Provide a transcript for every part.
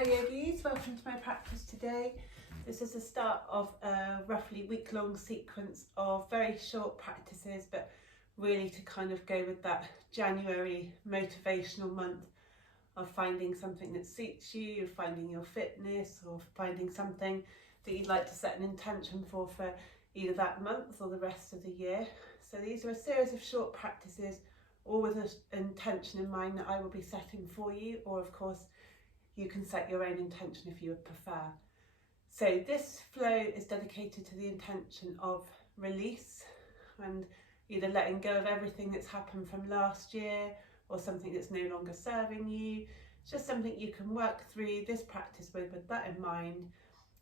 Hi yogis, welcome to my practice today. This is the start of a roughly week-long sequence of very short practices, but really to kind of go with that January motivational month of finding something that suits you, of finding your fitness, or finding something that you'd like to set an intention for either that month or the rest of the year. So these are a series of short practices, all with an intention in mind that I will be setting for you, or of course you can set your own intention if you would prefer. So this flow is dedicated to the intention of release and either letting go of everything that's happened from last year or something that's no longer serving you. It's just something you can work through this practice with that in mind,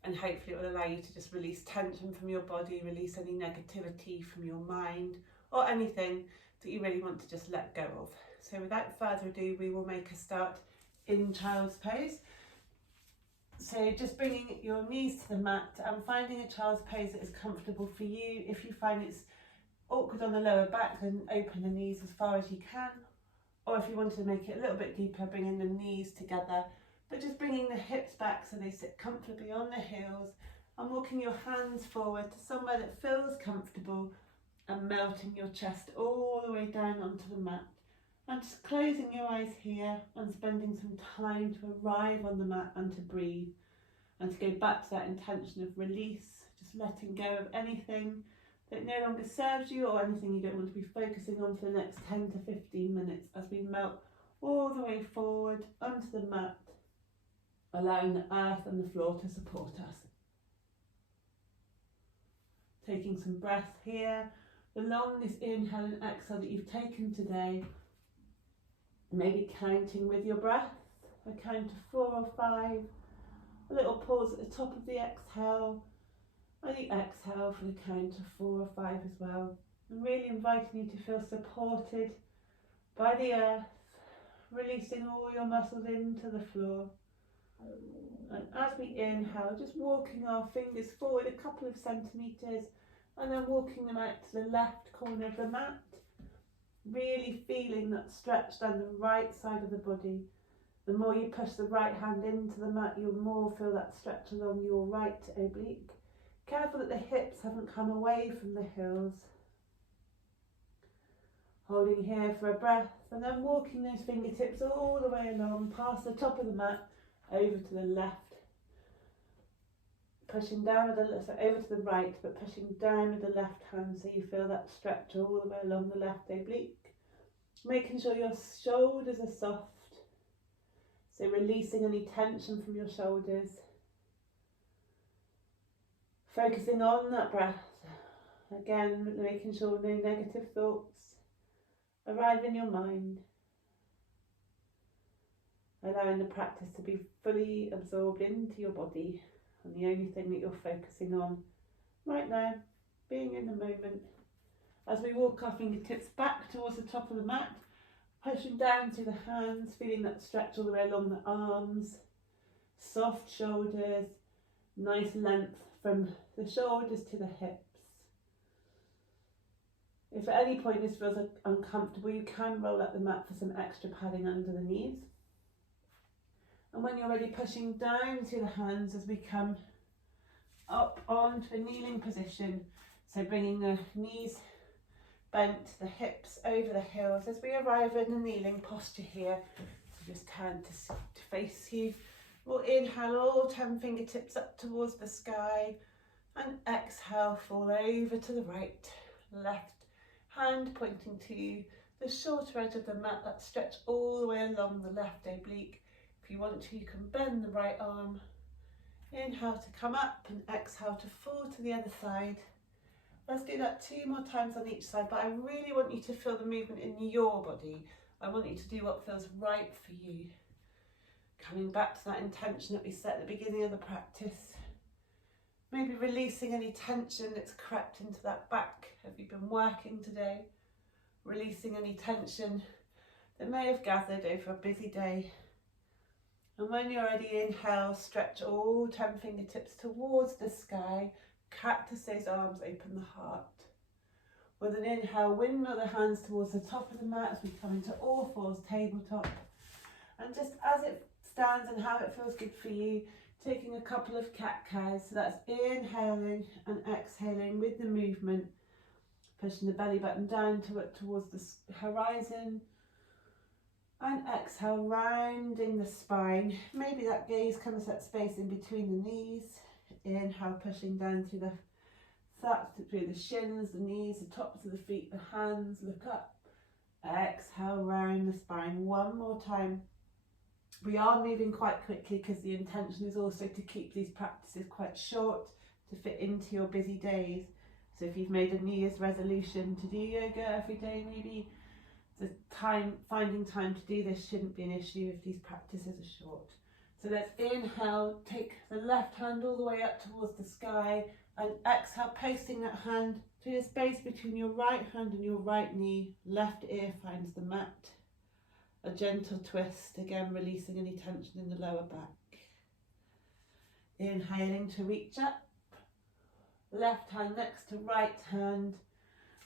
and hopefully it will allow you to just release tension from your body, release any negativity from your mind, or anything that you really want to just let go of. So without further ado, we will make a start in child's pose. So just bringing your knees to the mat and finding a child's pose that is comfortable for you. If you find it's awkward on the lower back, then open the knees as far as you can. Or if you wanted to make it a little bit deeper, bringing the knees together, but just bringing the hips back so they sit comfortably on the heels, and walking your hands forward to somewhere that feels comfortable and melting your chest all the way down onto the mat. And just closing your eyes here and spending some time to arrive on the mat and to breathe and to go back to that intention of release, just letting go of anything that no longer serves you or anything you don't want to be focusing on for the next 10 to 15 minutes as we melt all the way forward onto the mat, allowing the earth and the floor to support us. Taking some breath here, the longest inhale and exhale that you've taken today. Maybe counting with your breath, a count of 4 or 5, a little pause at the top of the exhale, and you exhale for the count of 4 or 5 as well. And really inviting you to feel supported by the earth, releasing all your muscles into the floor. And as we inhale, just walking our fingers forward a couple of centimetres and then walking them out to the left corner of the mat. Really feeling that stretch down the right side of the body. The more you push the right hand into the mat, you'll more feel that stretch along your right oblique. Careful that the hips haven't come away from the heels. Holding here for a breath and then walking those fingertips all the way along past the top of the mat over to the left. Pushing down with over to the right, but pushing down with the left hand so you feel that stretch all the way along the left oblique. Making sure your shoulders are soft, so releasing any tension from your shoulders. Focusing on that breath. Again, making sure no negative thoughts arrive in your mind. Allowing the practice to be fully absorbed into your body. And the only thing that you're focusing on right now, being in the moment. As we walk our fingertips back towards the top of the mat, pushing down through the hands, feeling that stretch all the way along the arms, soft shoulders, nice length from the shoulders to the hips. If at any point this feels uncomfortable, you can roll up the mat for some extra padding under the knees. And when you're ready, pushing down through the hands as we come up onto a kneeling position. So bringing the knees bent, the hips over the heels as we arrive in the kneeling posture here. So just turn to face you. We'll inhale all 10 fingertips up towards the sky and exhale, fall over to the right, left hand pointing to the shorter edge of the mat, that stretch all the way along the left oblique. If you want to, you can bend the right arm. Inhale to come up and exhale to fall to the other side. Let's do that 2 more times on each side, but I really want you to feel the movement in your body. I want you to do what feels right for you. Coming back to that intention that we set at the beginning of the practice. Maybe releasing any tension that's crept into that back. Have you been working today? Releasing any tension that may have gathered over a busy day. And when you're ready, inhale, stretch all 10 fingertips towards the sky, cactus those arms, open the heart. With an inhale, windmill the hands towards the top of the mat as we come into all fours, tabletop. And just as it stands and how it feels good for you. Taking a couple of cat-cows, so that's inhaling and exhaling with the movement, pushing the belly button down towards the horizon, and exhale, rounding the spine. Maybe that gaze comes that space in between the knees. Inhale, pushing down through the shins, the knees, the tops of the feet, the hands, look up. Exhale, round the spine. One more time. We are moving quite quickly because the intention is also to keep these practices quite short to fit into your busy days. So if you've made a New Year's resolution to do yoga every day, maybe finding time to do this shouldn't be an issue if these practices are short. So let's inhale, take the left hand all the way up towards the sky, and exhale, posting that hand through the space between your right hand and your right knee. Left ear finds the mat. A gentle twist, again releasing any tension in the lower back. Inhaling to reach up. Left hand next to right hand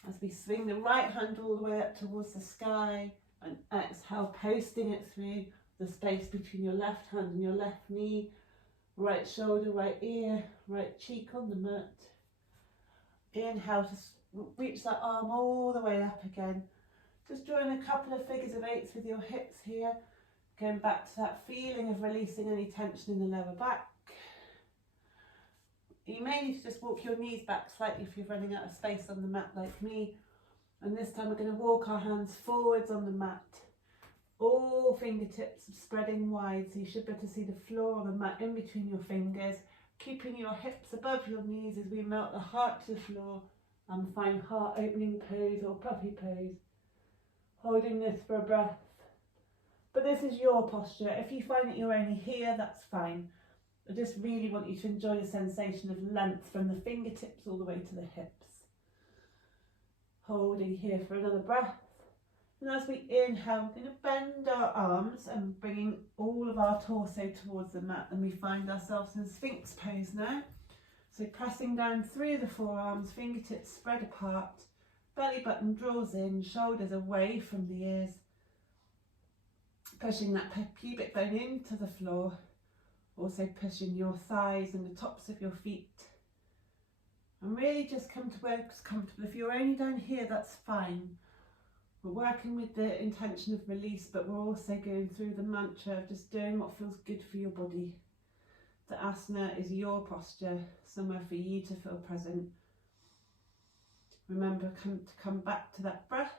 as we swing the right hand all the way up towards the sky, and exhale, posting it through the space between your left hand and your left knee. Right shoulder, right ear, right cheek on the mat. Inhale to reach that arm all the way up again. Just drawing a couple of figures of eights with your hips here. Going back to that feeling of releasing any tension in the lower back. You may need to just walk your knees back slightly if you're running out of space on the mat like me. And this time we're going to walk our hands forwards on the mat. All fingertips spreading wide, so you should be able to see the floor on the mat in between your fingers. Keeping your hips above your knees as we melt the heart to the floor and find heart opening pose or puppy pose. Holding this for a breath. But this is your posture. If you find that you're only here, that's fine. I just really want you to enjoy the sensation of length from the fingertips all the way to the hips. Holding here for another breath. And as we inhale, we're going to bend our arms and bringing all of our torso towards the mat, and we find ourselves in Sphinx Pose now. So pressing down through the forearms, fingertips spread apart. Belly button draws in, shoulders away from the ears. Pushing that pubic bone into the floor. Also pushing your thighs and the tops of your feet. And really just come to where it's comfortable. If you're only down here, that's fine. We're working with the intention of release, but we're also going through the mantra of just doing what feels good for your body. The asana is your posture, somewhere for you to feel present. Remember to come back to that breath.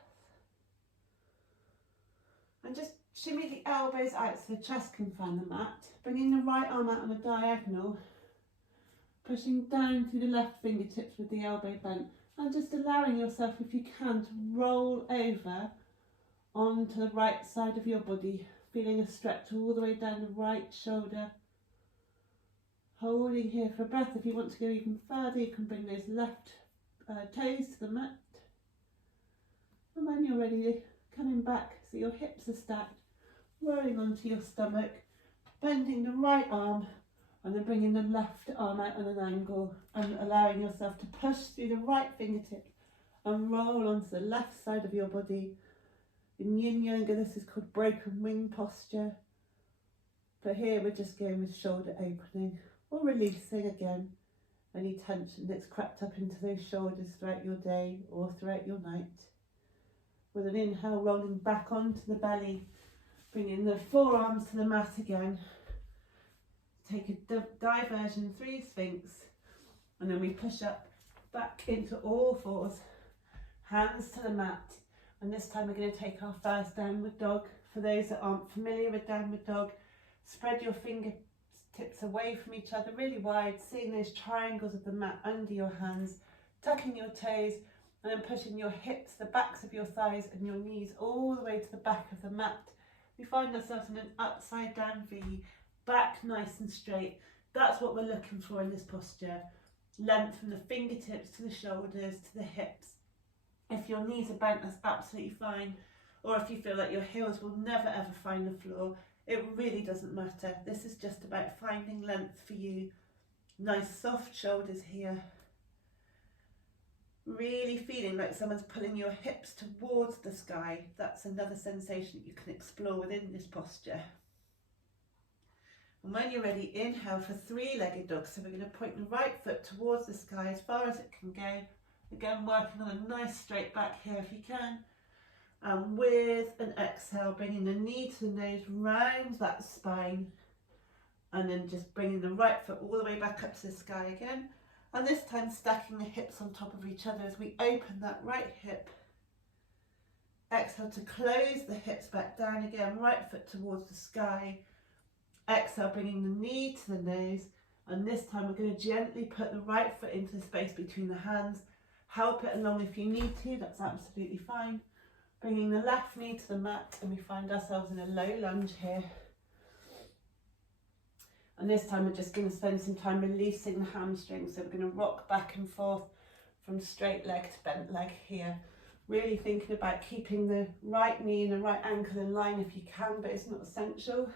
And just shimmy the elbows out so the chest can fan the mat. Bringing the right arm out on a diagonal. Pushing down through the left fingertips with the elbow bent. And just allowing yourself, if you can, to roll over onto the right side of your body. Feeling a stretch all the way down the right shoulder. Holding here for a breath. If you want to go even further, you can bring those left toes to the mat. And when you're ready, coming back so your hips are stacked, rolling onto your stomach, bending the right arm, and then bringing the left arm out on an angle and allowing yourself to push through the right fingertip and roll onto the left side of your body. In Yin Yoga, this is called broken wing posture. But here we're just going with shoulder opening or releasing again any tension that's crept up into those shoulders throughout your day or throughout your night. With an inhale, rolling back onto the belly, bringing the forearms to the mat again. Take a diversion through Sphinx, and then we push up back into all fours, hands to the mat. And this time we're going to take our first downward dog. For those that aren't familiar with downward dog, spread your fingertips away from each other really wide, seeing those triangles of the mat under your hands, tucking your toes, and then pushing your hips, the backs of your thighs and your knees all the way to the back of the mat. We find ourselves in an upside down V, back nice and straight. That's what we're looking for in this posture. Length from the fingertips to the shoulders to the hips. If your knees are bent, that's absolutely fine. Or if you feel like your heels will never ever find the floor, it really doesn't matter. This is just about finding length for you. Nice soft shoulders here. Really feeling like someone's pulling your hips towards the sky. That's another sensation that you can explore within this posture. And when you're ready, inhale for three-legged dog. So we're going to point the right foot towards the sky as far as it can go. Again, working on a nice straight back here if you can. And with an exhale, bringing the knee to the nose, round that spine. And then just bringing the right foot all the way back up to the sky again. And this time stacking the hips on top of each other as we open that right hip. Exhale to close the hips back down again, right foot towards the sky. Exhale, bringing the knee to the nose. And this time we're going to gently put the right foot into the space between the hands. Help it along if you need to, that's absolutely fine. Bringing the left knee to the mat, and we find ourselves in a low lunge here. And this time we're just going to spend some time releasing the hamstrings. So we're going to rock back and forth from straight leg to bent leg here. Really thinking about keeping the right knee and the right ankle in line if you can, but it's not essential.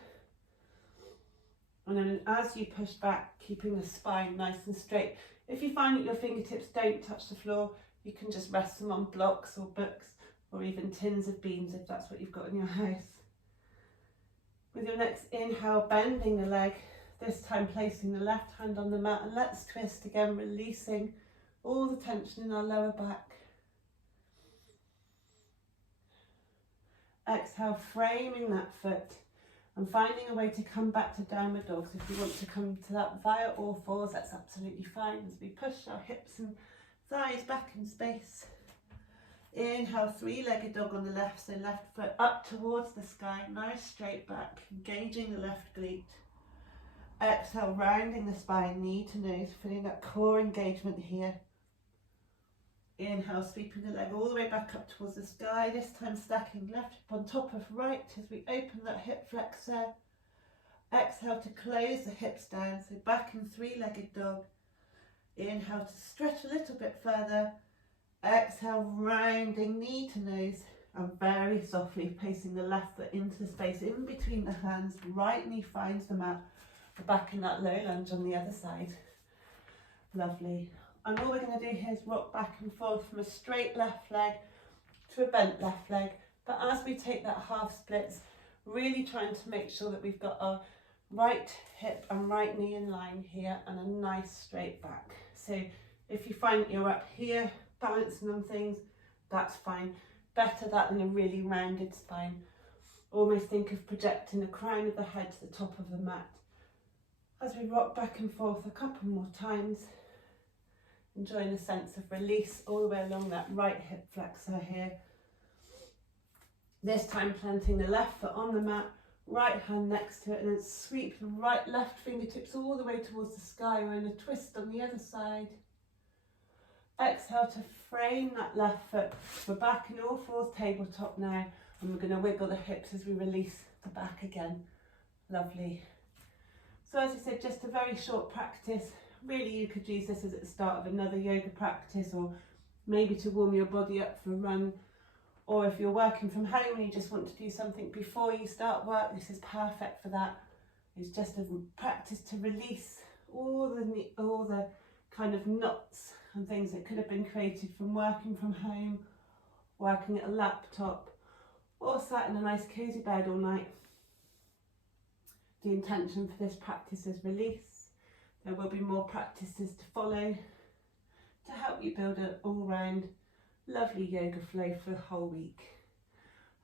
And then as you push back, keeping the spine nice and straight. If you find that your fingertips don't touch the floor, you can just rest them on blocks or books or even tins of beans if that's what you've got in your house. With your next inhale, bending the leg, this time placing the left hand on the mat, and let's twist again, releasing all the tension in our lower back. Exhale, framing that foot and finding a way to come back to downward dog. So if you want to come to that via all fours, that's absolutely fine as we push our hips and thighs back in space. Inhale, three-legged dog on the left, so left foot up towards the sky, nice straight back, engaging the left glute. Exhale, rounding the spine, knee to nose, feeling that core engagement here. Inhale, sweeping the leg all the way back up towards the sky, this time stacking left hip on top of right as we open that hip flexor. Exhale to close the hips down, so back in three-legged dog. Inhale to stretch a little bit further. Exhale, rounding knee to nose, and very softly placing the left foot into the space in between the hands. Right knee finds the mat. We're back in that low lunge on the other side. Lovely. And all we're going to do here is rock back and forth from a straight left leg to a bent left leg. But as we take that half splits, really trying to make sure that we've got our right hip and right knee in line here and a nice straight back. So if you find that you're up here balancing on things, that's fine. Better that than a really rounded spine. Almost think of projecting the crown of the head to the top of the mat. As we rock back and forth a couple more times, enjoying a sense of release all the way along that right hip flexor here. This time planting the left foot on the mat, right hand next to it, and then sweep the right left fingertips all the way towards the sky. We're in a twist on the other side. Exhale to frame that left foot. We're back in all fours tabletop now, and we're going to wiggle the hips as we release the back again. Lovely. So as I said, just a very short practice. Really, you could use this as at the start of another yoga practice, or maybe to warm your body up for a run. Or if you're working from home and you just want to do something before you start work, this is perfect for that. It's just a practice to release all the kind of knots and things that could have been created from working from home, working at a laptop, or sat in a nice cozy bed all night. The intention for this practice is release. There will be more practices to follow to help you build an all-round lovely yoga flow for the whole week.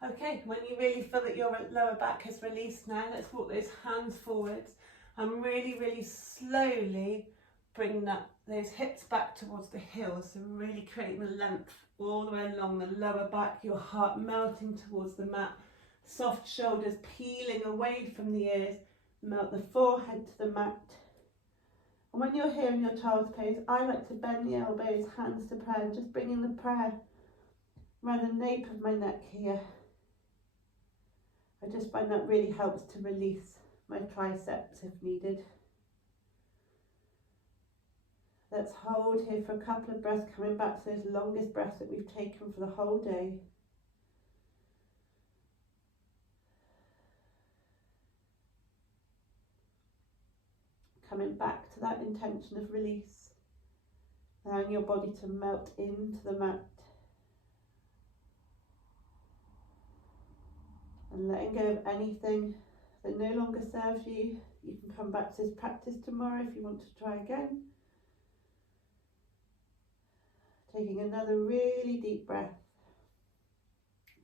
Okay, when you really feel that your lower back has released now, let's walk those hands forwards and really, really slowly bring those hips back towards the heels. So really creating the length all the way along the lower back, your heart melting towards the mat, soft shoulders peeling away from the ears, melt the forehead to the mat. And when you're here in your child's pose, I like to bend the elbows, hands to prayer, just bringing the prayer around the nape of my neck here. I just find that really helps to release my triceps if needed. Let's hold here for a couple of breaths, coming back to those longest breaths that we've taken for the whole day. Coming back to that intention of release, allowing your body to melt into the mat and letting go of anything If it no longer serves you, you can come back to this practice tomorrow if you want to try again. Taking another really deep breath.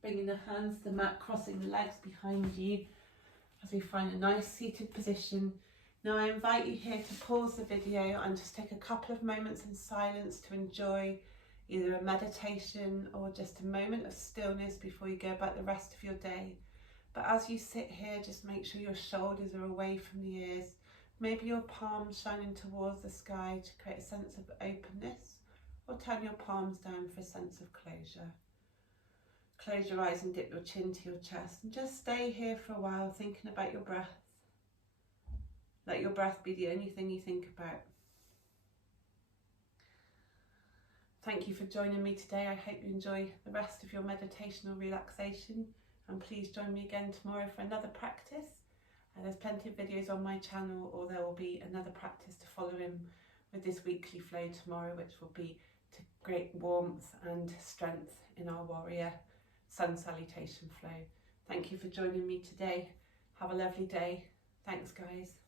Bringing the hands to the mat, crossing the legs behind you as we find a nice seated position. Now I invite you here to pause the video and just take a couple of moments in silence to enjoy either a meditation or just a moment of stillness before you go about the rest of your day. But as you sit here, just make sure your shoulders are away from the ears. Maybe your palms shining towards the sky to create a sense of openness, or turn your palms down for a sense of closure. Close your eyes and dip your chin to your chest and just stay here for a while thinking about your breath. Let your breath be the only thing you think about. Thank you for joining me today. I hope you enjoy the rest of your meditation or relaxation, and please join me again tomorrow for another practice. And there's plenty of videos on my channel, or there will be another practice to follow in with this weekly flow tomorrow, which will be to create warmth and strength in our warrior sun salutation flow. Thank you for joining me today. Have a lovely day. Thanks, guys.